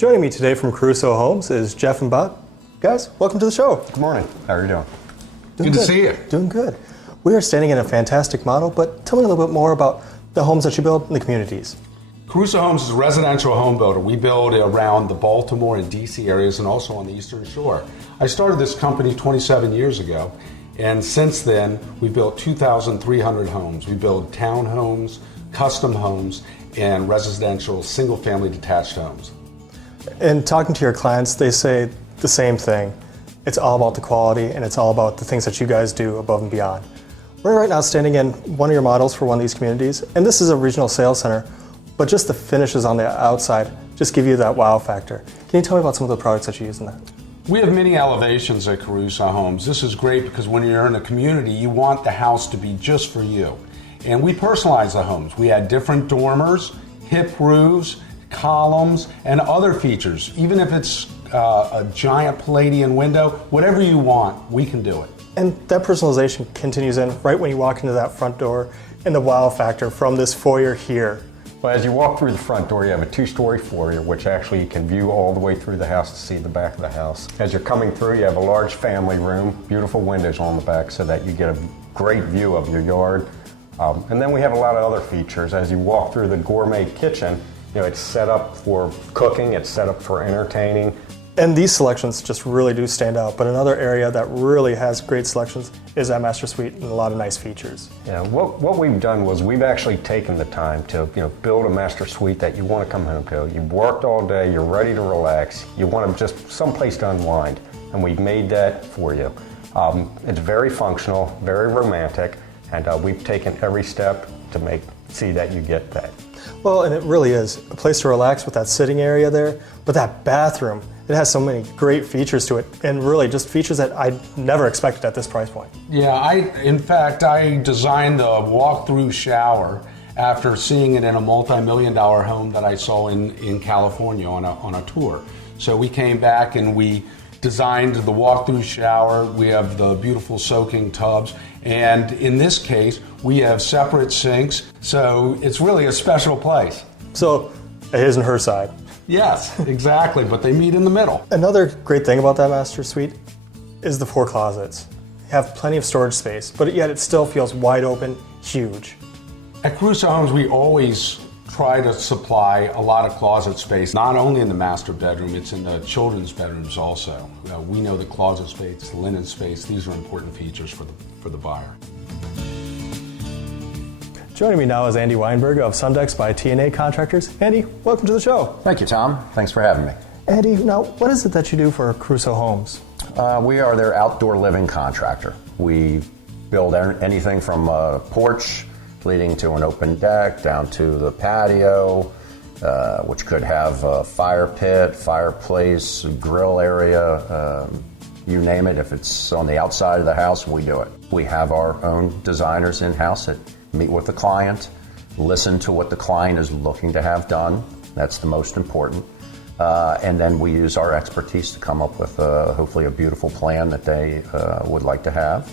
Joining me today from Caruso Homes is Jeff and Bob. Guys, welcome to the show. Good morning. How are you doing? Good to see you. Doing good. We are standing in a fantastic model, but tell me a little bit more about the homes that you build in the communities. Caruso Homes is a residential home builder. We build around the Baltimore and DC areas and also on the Eastern Shore. I started this company 27 years ago, and since then we've built 2,300 homes. We build townhomes, custom homes, and residential single-family detached homes. And talking to your clients, they say the same thing. It's all about the quality, and it's all about the things that you guys do above and beyond. We're right now standing in one of your models for one of these communities, and this is a regional sales center, but just the finishes on the outside just give you that wow factor. Can you tell me about some of the products that you use in that? We have many elevations at Caruso Homes. This is great because when you're in a community, you want the house to be just for you. And we personalize the homes. We add different dormers, hip roofs, columns, and other features. Even if it's a giant Palladian window, whatever you want, we can do it. And that personalization continues in right when you walk into that front door, and the wow factor from this foyer here. Well, as you walk through the front door, you have a two-story foyer, which actually you can view all the way through the house to see the back of the house. As you're coming through, you have a large family room, beautiful windows on the back so that you get a great view of your yard. And then we have a lot of other features. As you walk through the gourmet kitchen, it's set up for cooking, it's set up for entertaining. And these selections just really do stand out. But another area that really has great selections is that master suite and a lot of nice features. Yeah, what we've done was we've actually taken the time to build a master suite that you want to come home to. You've worked all day, you're ready to relax, you want to just someplace to unwind, and we've made that for you. It's very functional, very romantic, and we've taken every step to see that you get that. Well, and it really is a place to relax with that sitting area there, but that bathroom, it has so many great features to it, and really just features that I never expected at this price point. Yeah, in fact, I designed the walk-through shower after seeing it in a multi-million-dollar home that I saw in California on a tour. So we came back and we designed the walk-through shower. We have the beautiful soaking tubs, and in this case, we have separate sinks, so it's really a special place. So, a his and her side. Yes, exactly, but they meet in the middle. Another great thing about that master suite is the 4 closets. You have plenty of storage space, but yet it still feels wide open, huge. At Caruso Homes, we always try to supply a lot of closet space, not only in the master bedroom, it's in the children's bedrooms also. We know the closet space, the linen space, these are important features for the buyer. Joining me now is Andy Weinberg of Sundex by T&A Contractors. Andy, welcome to the show. Thank you, Tom. Thanks for having me. Andy, now what is it that you do for Caruso Homes? We are their outdoor living contractor. We build anything from a porch leading to an open deck down to the patio, which could have a fire pit, fireplace, grill area, you name it. If it's on the outside of the house, we do it. We have our own designers in-house that meet with the client, listen to what the client is looking to have done. That's the most important. And then we use our expertise to come up with hopefully a beautiful plan that they would like to have.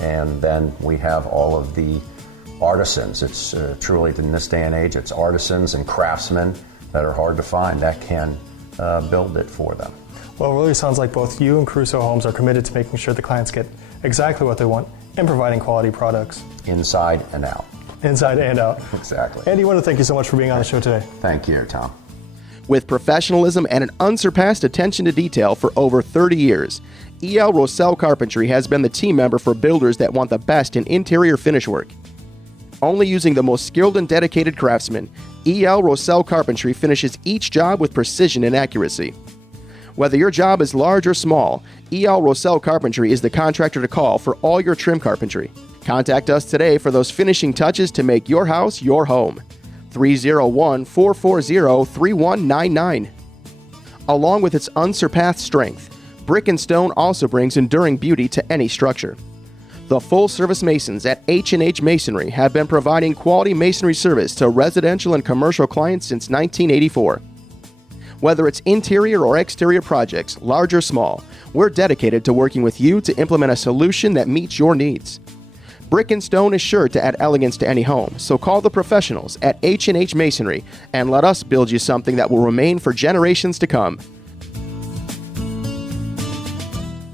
And then we have all of the artisans. It's truly, in this day and age, it's artisans and craftsmen that are hard to find that can build it for them. Well, it really sounds like both you and Caruso Homes are committed to making sure the clients get exactly what they want and providing quality products. Inside and out. Inside and out. Exactly. Andy, I want to thank you so much for being on the show today. Thank you, Tom. With professionalism and an unsurpassed attention to detail for over 30 years, E.L. Rossell Carpentry has been the team member for builders that want the best in interior finish work. Only using the most skilled and dedicated craftsmen, E.L. Rossell Carpentry finishes each job with precision and accuracy. Whether your job is large or small, E.L. Rossell Carpentry is the contractor to call for all your trim carpentry. Contact us today for those finishing touches to make your house your home. 301-440-3199. Along with its unsurpassed strength, brick and stone also brings enduring beauty to any structure. The full-service masons at H&H Masonry have been providing quality masonry service to residential and commercial clients since 1984. Whether it's interior or exterior projects, large or small, we're dedicated to working with you to implement a solution that meets your needs. Brick and stone is sure to add elegance to any home, so call the professionals at H&H Masonry and let us build you something that will remain for generations to come.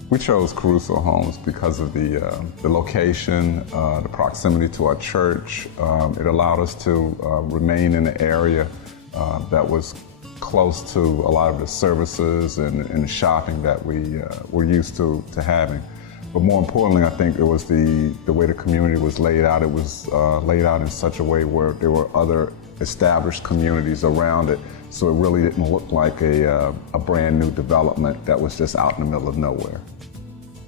We chose Caruso Homes because of the location, the proximity to our church. It allowed us to remain in an area that was close to a lot of the services and the shopping that we were used to having. But more importantly, I think it was the way the community was laid out. It was laid out in such a way where there were other established communities around it, so it really didn't look like a brand new development that was just out in the middle of nowhere.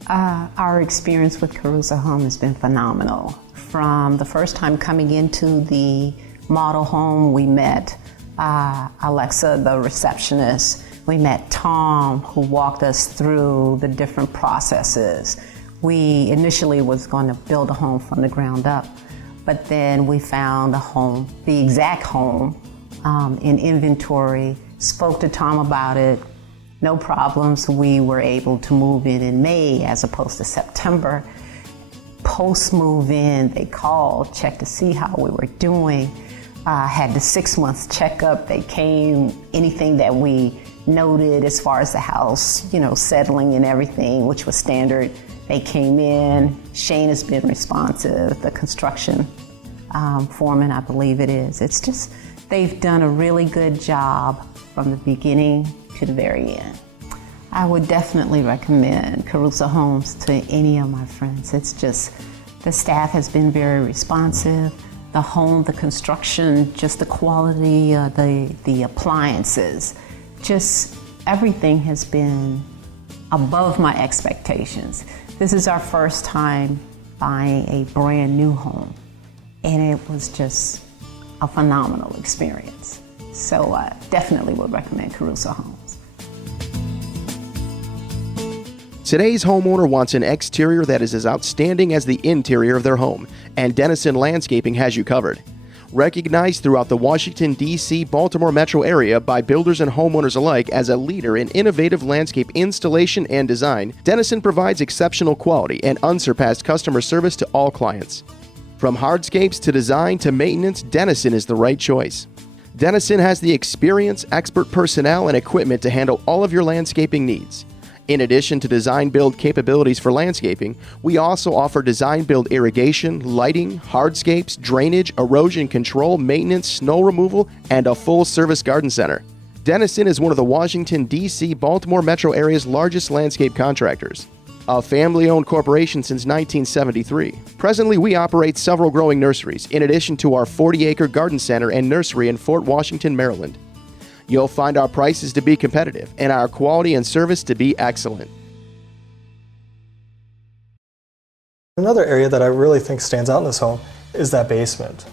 Our experience with Caruso Home has been phenomenal. From the first time coming into the model home, we met Alexa, the receptionist. We met Tom, who walked us through the different processes. We initially was going to build a home from the ground up, but then we found a home, the exact home, in inventory, spoke to Tom about it. No problems. We were able to move in May as opposed to September. Post move in, they called, checked to see how we were doing. Had the 6 months checkup. They came, anything that we noted as far as the house, settling and everything, which was standard. They came in. Shane has been responsive, the construction foreman, I believe it is. It's just, they've done a really good job from the beginning to the very end. I would definitely recommend Caruso Homes to any of my friends. It's just, the staff has been very responsive. The home, the construction, just the quality, the appliances, just everything has been above my expectations. This is our first time buying a brand new home, and it was just a phenomenal experience. So I definitely would recommend Caruso Homes. Today's homeowner wants an exterior that is as outstanding as the interior of their home, and Dennison Landscaping has you covered. Recognized throughout the Washington, D.C., Baltimore metro area by builders and homeowners alike as a leader in innovative landscape installation and design, Dennison provides exceptional quality and unsurpassed customer service to all clients. From hardscapes to design to maintenance, Dennison is the right choice. Dennison has the experience, expert personnel, and equipment to handle all of your landscaping needs. In addition to design-build capabilities for landscaping, we also offer design-build irrigation, lighting, hardscapes, drainage, erosion control, maintenance, snow removal, and a full-service garden center. Dennison is one of the Washington, D.C., Baltimore metro area's largest landscape contractors. A family-owned corporation since 1973. Presently, we operate several growing nurseries, in addition to our 40-acre garden center and nursery in Fort Washington, Maryland. You'll find our prices to be competitive and our quality and service to be excellent. Another area that I really think stands out in this home is that basement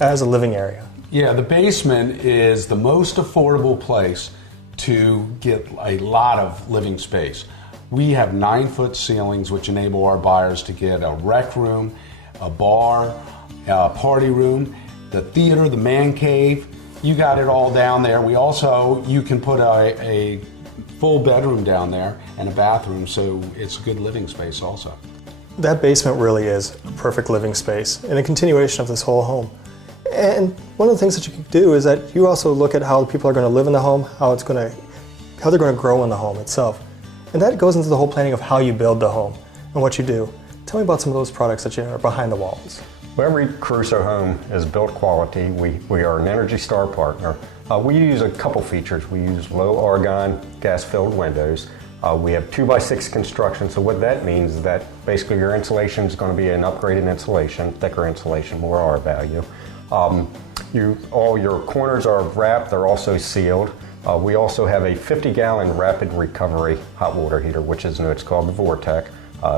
as a living area. Yeah, the basement is the most affordable place to get a lot of living space. We have 9-foot ceilings, which enable our buyers to get a rec room, a bar, a party room, the theater, the man cave. You got it all down there. You can put a full bedroom down there and a bathroom, so it's a good living space also. That basement really is a perfect living space and a continuation of this whole home. And one of the things that you can do is that you also look at how people are going to live in the home, how they're going to grow in the home itself. And that goes into the whole planning of how you build the home and what you do. Tell me about some of those products that are behind the walls. Well, every Caruso home is built quality. We are an Energy Star partner. We use a couple features. We use low argon gas-filled windows. We have 2x6 construction, so what that means is that basically your insulation is going to be an upgraded insulation, thicker insulation, more R value. All your corners are wrapped, they're also sealed. We also have a 50-gallon rapid recovery hot water heater, which is new. It's called the Vortec.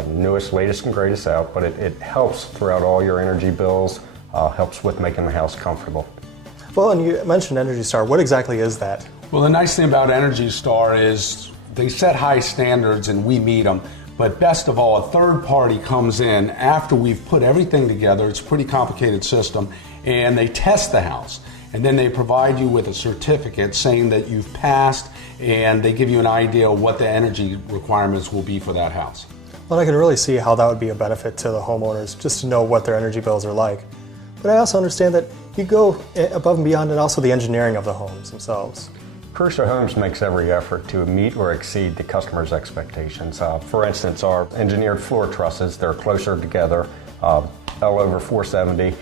Newest, latest, and greatest out, but it helps throughout all your energy bills, helps with making the house comfortable. Well, and you mentioned Energy Star. What exactly is that? Well, the nice thing about Energy Star is they set high standards and we meet them. But best of all, a third party comes in after we've put everything together. It's a pretty complicated system, and they test the house. And then they provide you with a certificate saying that you've passed, and they give you an idea of what the energy requirements will be for that house. Well, I can really see how that would be a benefit to the homeowners, just to know what their energy bills are like. But I also understand that you go above and beyond, and also the engineering of the homes themselves. Caruso Homes makes every effort to meet or exceed the customer's expectations. For instance, our engineered floor trusses, they're closer together, L over 470,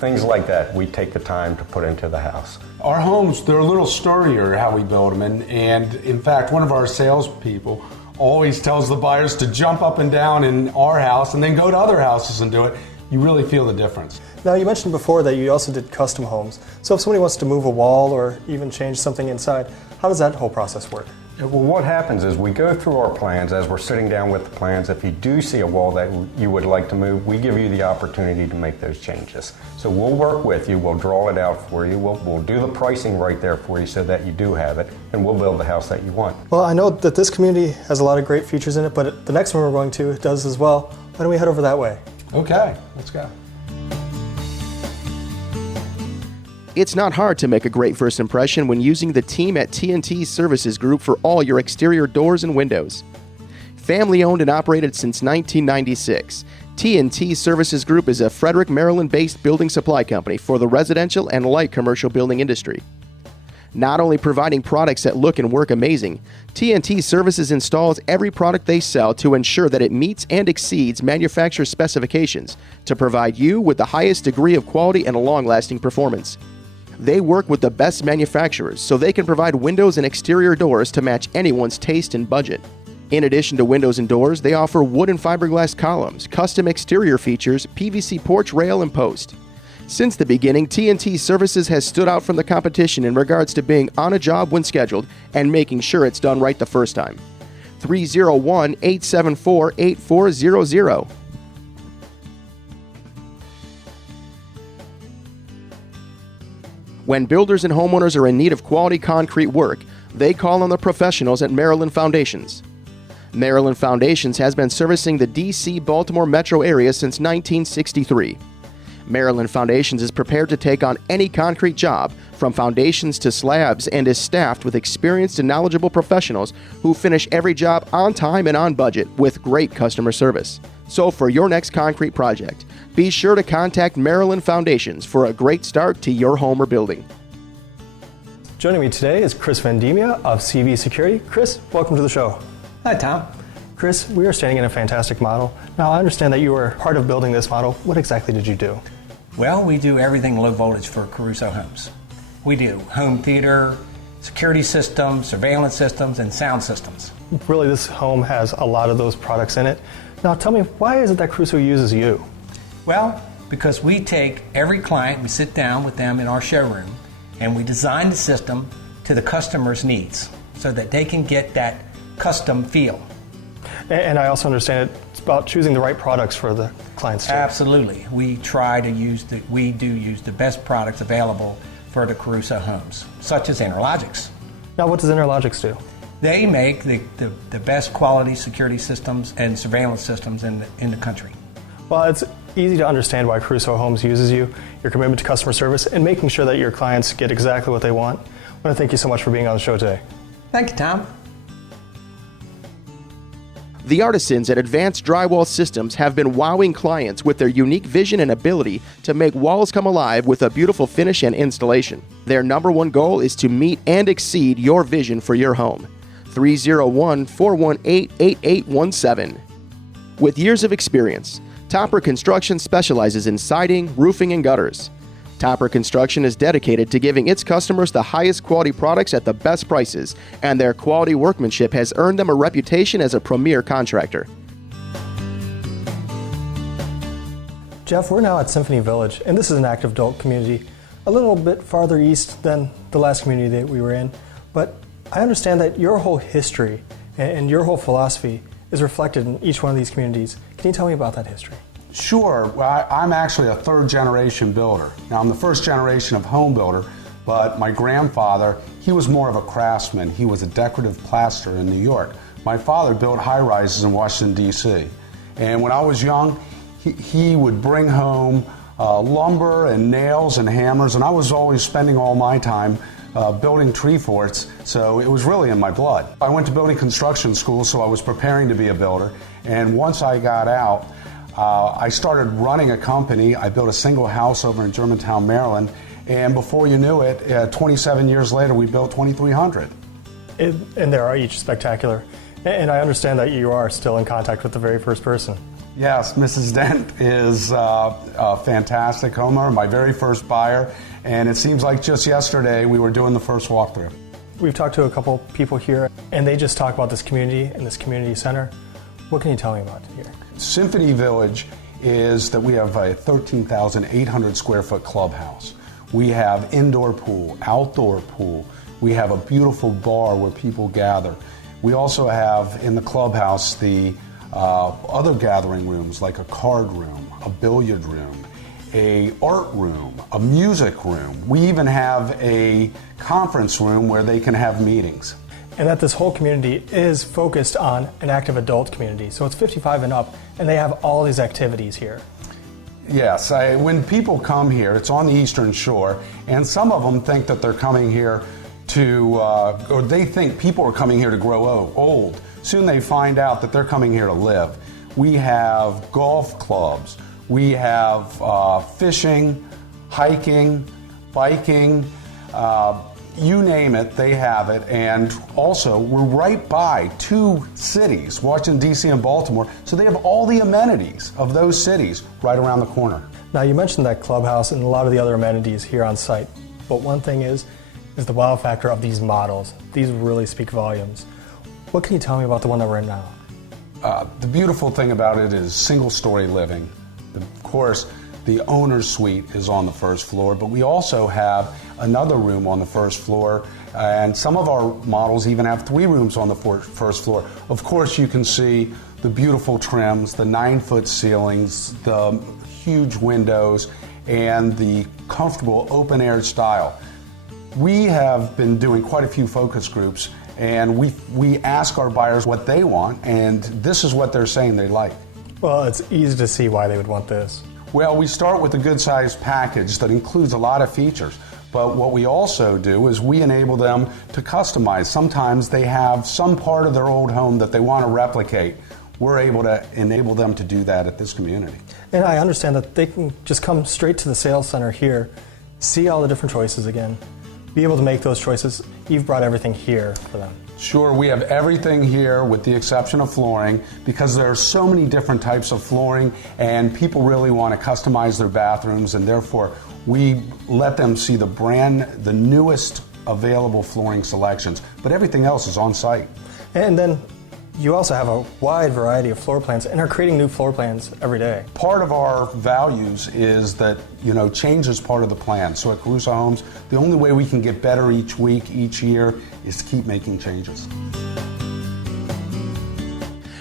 things like that we take the time to put into the house. Our homes, they're a little sturdier how we build them, and in fact, one of our salespeople always tells the buyers to jump up and down in our house and then go to other houses and do it. You really feel the difference. Now, you mentioned before that you also did custom homes. So if somebody wants to move a wall or even change something inside, how does that whole process work? Well, what happens is we go through our plans as we're sitting down with the plans. If you do see a wall that you would like to move, we give you the opportunity to make those changes. So we'll work with you, we'll draw it out for you, we'll do the pricing right there for you so that you do have it, and we'll build the house that you want. Well, I know that this community has a lot of great features in it, but the next one we're going to does as well. Why don't we head over that way? Okay, let's go. It's not hard to make a great first impression when using the team at TNT Services Group for all your exterior doors and windows. Family owned and operated since 1996, TNT Services Group is a Frederick, Maryland-based building supply company for the residential and light commercial building industry. Not only providing products that look and work amazing, TNT Services installs every product they sell to ensure that it meets and exceeds manufacturer specifications to provide you with the highest degree of quality and long-lasting performance. They work with the best manufacturers so they can provide windows and exterior doors to match anyone's taste and budget. In addition to windows and doors, they offer wood and fiberglass columns, custom exterior features, PVC porch rail, and post. Since the beginning, TNT Services has stood out from the competition in regards to being on a job when scheduled and making sure it's done right the first time. 301-874-8400. When builders and homeowners are in need of quality concrete work, they call on the professionals at Maryland Foundations. Maryland Foundations has been servicing the D.C. Baltimore metro area since 1963. Maryland Foundations is prepared to take on any concrete job, from foundations to slabs, and is staffed with experienced and knowledgeable professionals who finish every job on time and on budget with great customer service. So for your next concrete project, be sure to contact Maryland Foundations for a great start to your home or building. Joining me today is Chris Vendemia of CV Security. Chris, welcome to the show. Hi, Tom. Chris, we are standing in a fantastic model. Now, I understand that you were part of building this model. What exactly did you do? Well, we do everything low voltage for Caruso Homes. We do home theater, security systems, surveillance systems, and sound systems. Really, this home has a lot of those products in it. Now, tell me, why is it that Caruso uses you? Well, because we take every client, we sit down with them in our showroom, and we design the system to the customer's needs so that they can get that custom feel. And I also understand it's about choosing the right products for the clients too. Absolutely. We try to use the best products available for the Caruso Homes, such as Interlogics. Now, what does Interlogics do? They make the best quality security systems and surveillance systems in the country. Well, it's easy to understand why Caruso Homes uses you, your commitment to customer service, and making sure that your clients get exactly what they want. I want to thank you so much for being on the show today. Thank you, Tom. The artisans at Advanced Drywall Systems have been wowing clients with their unique vision and ability to make walls come alive with a beautiful finish and installation. Their number one goal is to meet and exceed your vision for your home. 301-418-8817. With years of experience, Topper Construction specializes in siding, roofing, and gutters. Topper Construction is dedicated to giving its customers the highest quality products at the best prices, and their quality workmanship has earned them a reputation as a premier contractor. Jeff, we're now at Symphony Village, and this is an active adult community, a little bit farther east than the last community that we were in. But I understand that your whole history and your whole philosophy is reflected in each one of these communities. Can you tell me about that history? Sure. Well, I'm actually a third-generation builder. Now, I'm the first generation of home builder, but my grandfather, he was more of a craftsman. He was a decorative plasterer in New York. My father built high-rises in Washington, D.C. And when I was young, he would bring home lumber and nails and hammers, and I was always spending all my time building tree forts, so it was really in my blood. I went to building construction school, so I was preparing to be a builder, And once I got out, I started running a company. I built a single house over in Germantown, Maryland, and before you knew it, 27 years later, we built 2,300. And they are each spectacular. And I understand that you are still in contact with the very first person. Yes, Mrs. Dent is a fantastic homeowner, my very first buyer, and it seems like just yesterday we were doing the first walkthrough. We've talked to a couple people here, and they just talk about this community and this community center. What can you tell me about here? Symphony Village is that we have a 13,800 square foot clubhouse. We have indoor pool, outdoor pool. We have a beautiful bar where people gather. We also have in the clubhouse the other gathering rooms like a card room, a billiard room, a art room, a music room. We even have a conference room where they can have meetings. And that this whole community is focused on an active adult community. So it's 55 and up, and they have all these activities here. Yes, when people come here, it's on the Eastern Shore, and some of them think that they're coming here or they think people are coming here to grow old. Soon they find out that they're coming here to live. We have golf clubs, we have fishing, hiking, biking, you name it, they have it. And also, we're right by two cities, Washington, D.C. and Baltimore, so they have all the amenities of those cities right around the corner. Now, you mentioned that clubhouse and a lot of the other amenities here on site, but one thing is the wow factor of these models. These really speak volumes. What can you tell me about the one that we're in now? The beautiful thing about it is single-story living. Of course, the owner's suite is on the first floor, but we also have another room on the first floor, and some of our models even have 3 rooms on the first floor. Of course, you can see the beautiful trims, the 9-foot ceilings, the huge windows, and the comfortable open-air style. We have been doing quite a few focus groups, and we ask our buyers what they want, and this is what they're saying they like. Well, it's easy to see why they would want this. Well, we start with a good-sized package that includes a lot of features, but what we also do is we enable them to customize. Sometimes they have some part of their old home that they want to replicate. We're able to enable them to do that at this community. And I understand that they can just come straight to the sales center here, see all the different choices again, be able to make those choices. You've brought everything here for them. Sure, we have everything here with the exception of flooring because there are so many different types of flooring and people really want to customize their bathrooms, and therefore we let them see the newest available flooring selections, but everything else is on site. And then you also have a wide variety of floor plans and are creating new floor plans every day. Part of our values is that, change is part of the plan. So at Caruso Homes, the only way we can get better each week, each year, is to keep making changes.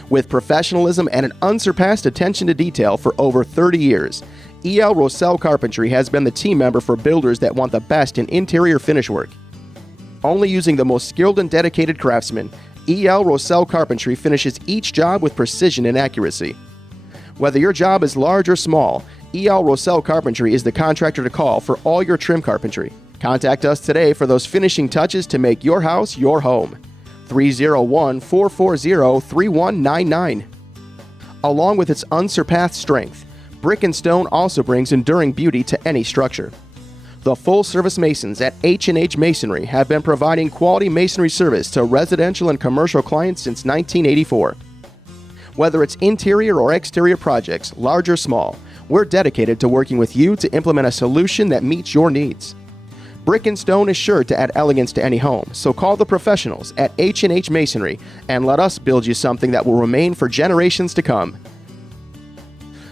With professionalism and an unsurpassed attention to detail for over 30 years, E.L. Rosell Carpentry has been the team member for builders that want the best in interior finish work. Only using the most skilled and dedicated craftsmen, E.L. Rosell Carpentry finishes each job with precision and accuracy. Whether your job is large or small, E.L. Rosell Carpentry is the contractor to call for all your trim carpentry. Contact us today for those finishing touches to make your house your home. 301-440-3199. Along with its unsurpassed strength, Brick and Stone also brings enduring beauty to any structure. The full-service masons at H&H Masonry have been providing quality masonry service to residential and commercial clients since 1984. Whether it's interior or exterior projects, large or small, we're dedicated to working with you to implement a solution that meets your needs. Brick and Stone is sure to add elegance to any home, so call the professionals at H&H Masonry and let us build you something that will remain for generations to come.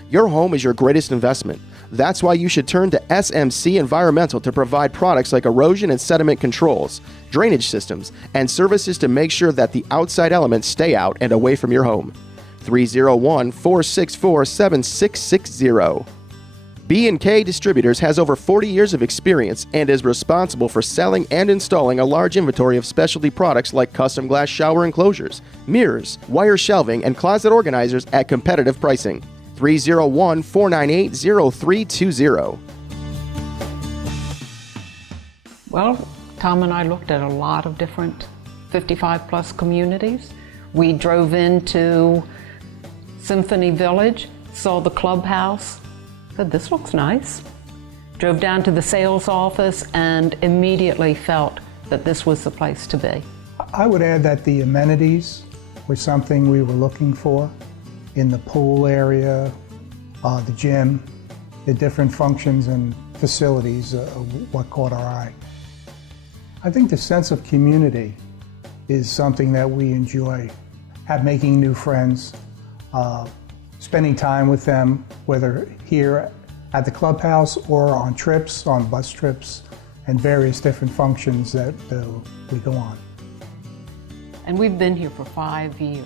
Your home is your greatest investment. That's why you should turn to SMC Environmental to provide products like erosion and sediment controls, drainage systems, and services to make sure that the outside elements stay out and away from your home. 301-464-7660. B&K Distributors has over 40 years of experience and is responsible for selling and installing a large inventory of specialty products like custom glass shower enclosures, mirrors, wire shelving, and closet organizers at competitive pricing. 301-498-0320. Well, Tom and I looked at a lot of different 55-plus communities. We drove into Symphony Village, saw the clubhouse, said, this looks nice. Drove down to the sales office and immediately felt that this was the place to be. I would add that the amenities were something we were looking for in the pool area, the gym, the different functions and facilities, what caught our eye. I think the sense of community is something that we enjoy, making new friends, spending time with them, whether here at the clubhouse or on trips, on bus trips, and various different functions that we go on. And we've been here for 5 years,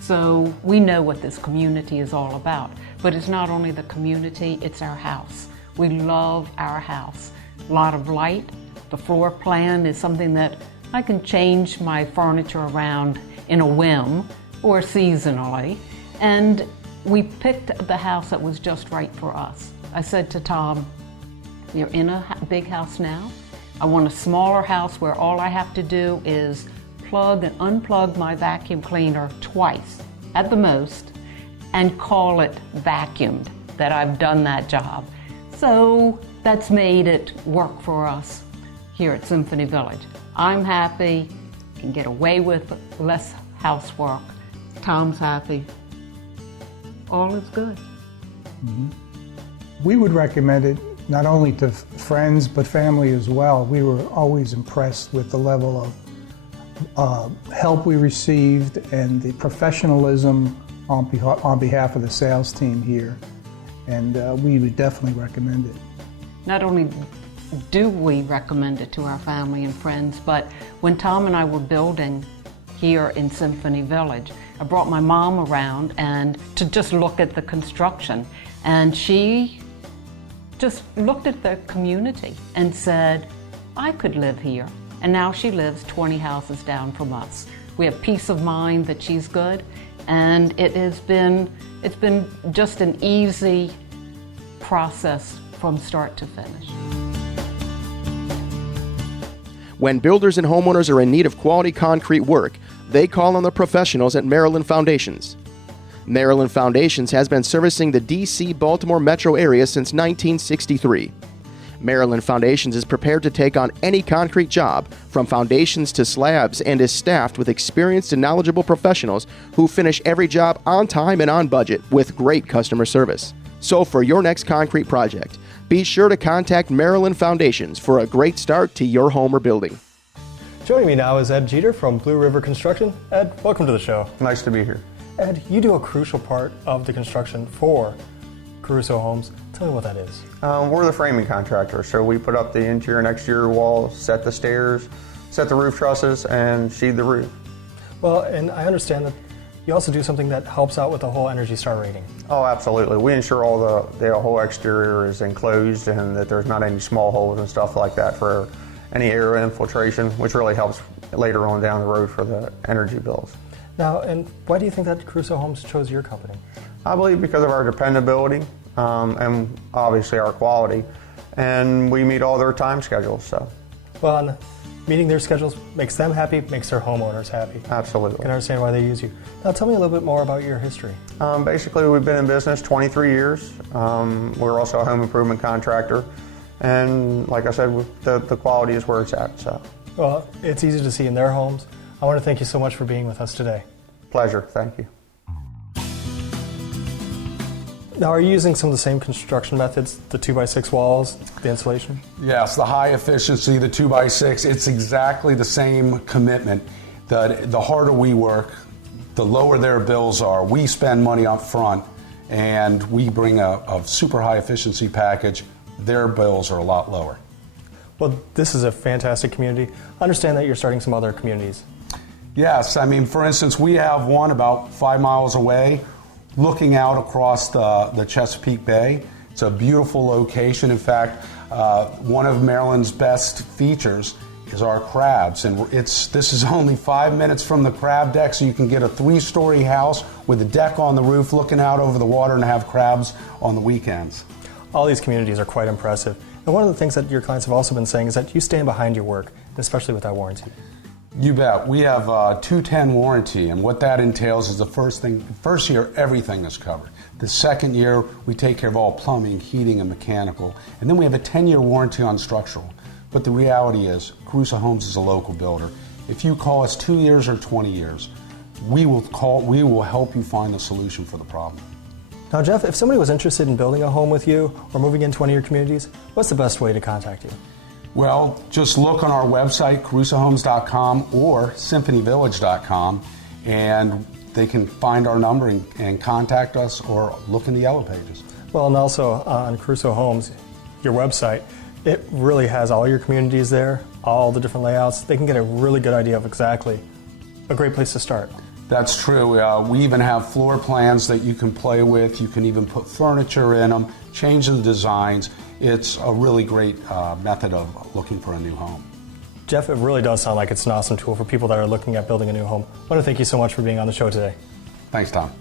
so we know what this community is all about. But it's not only the community, it's our house. We love our house. A lot of light. The floor plan is something that I can change my furniture around in a whim or seasonally. And we picked the house that was just right for us. I said to Tom, you're in a big house now. I want a smaller house where all I have to do is plug and unplug my vacuum cleaner twice at the most and call it vacuumed, that I've done that job. So that's made it work for us here at Symphony Village. I'm happy, can get away with less housework. Tom's happy. All is good. Mm-hmm. We would recommend it not only to friends but family as well. We were always impressed with the level of help we received and the professionalism on behalf of the sales team here, and we would definitely recommend it. Not only do we recommend it to our family and friends, but when Tom and I were building here in Symphony Village, I brought my mom around and to just look at the construction, and she just looked at the community and said, I could live here. And now she lives 20 houses down from us. We have peace of mind that she's good, and it's been just an easy process from start to finish. When builders and homeowners are in need of quality concrete work, they call on the professionals at Maryland Foundations. Maryland Foundations has been servicing the D.C.-Baltimore metro area since 1963. Maryland Foundations is prepared to take on any concrete job, from foundations to slabs, and is staffed with experienced and knowledgeable professionals who finish every job on time and on budget with great customer service. So for your next concrete project, be sure to contact Maryland Foundations for a great start to your home or building. Joining me now is Ed Jeter from Blue River Construction. Ed, welcome to the show. Nice to be here. Ed, you do a crucial part of the construction for Caruso Homes. Tell me what that is. We're the framing contractor, so we put up the interior and exterior walls, set the stairs, set the roof trusses, and sheathe the roof. Well, and I understand that you also do something that helps out with the whole Energy Star rating. Oh, absolutely. We ensure the whole exterior is enclosed and that there's not any small holes and stuff like that for any air infiltration, which really helps later on down the road for the energy bills. Now, and why do you think that Caruso Homes chose your company? I believe because of our dependability and obviously our quality, and we meet all their time schedules. So, well, and meeting their schedules makes them happy, makes their homeowners happy. Absolutely. I can understand why they use you. Now, tell me a little bit more about your history. Basically, we've been in business 23 years. We're also a home improvement contractor, and like I said, the quality is where it's at. So, well, it's easy to see in their homes. I want to thank you so much for being with us today. Pleasure. Thank you. Now, are you using some of the same construction methods, the 2x6 walls, the insulation? Yes, the high efficiency, the 2x6, it's exactly the same commitment. The harder we work, the lower their bills are. We spend money up front, and we bring a super high efficiency package. Their bills are a lot lower. Well, this is a fantastic community. I understand that you're starting some other communities. Yes, I mean, for instance, we have one about 5 miles away, looking out across the Chesapeake Bay. It's a beautiful location. In fact, one of Maryland's best features is our crabs, and this is only 5 minutes from the crab deck, so you can get a 3-story house with a deck on the roof looking out over the water and have crabs on the weekends. All these communities are quite impressive. And one of the things that your clients have also been saying is that you stand behind your work, especially with that warranty. You bet. We have a 210 warranty, and what that entails is the first year, everything is covered. The second year, we take care of all plumbing, heating, and mechanical. And then we have a 10-year warranty on structural. But the reality is, Caruso Homes is a local builder. If you call us 2 years or 20 years, we will help you find the solution for the problem. Now, Jeff, if somebody was interested in building a home with you or moving into one of your communities, what's the best way to contact you? Well, just look on our website, carusohomes.com or symphonyvillage.com, and they can find our number and contact us or look in the yellow pages. Well, and also on Caruso Homes, your website, it really has all your communities there, all the different layouts. They can get a really good idea of exactly a great place to start. That's true. We even have floor plans that you can play with. You can even put furniture in them, change the designs. It's a really great method of looking for a new home. Jeff, it really does sound like it's an awesome tool for people that are looking at building a new home. I want to thank you so much for being on the show today. Thanks, Tom.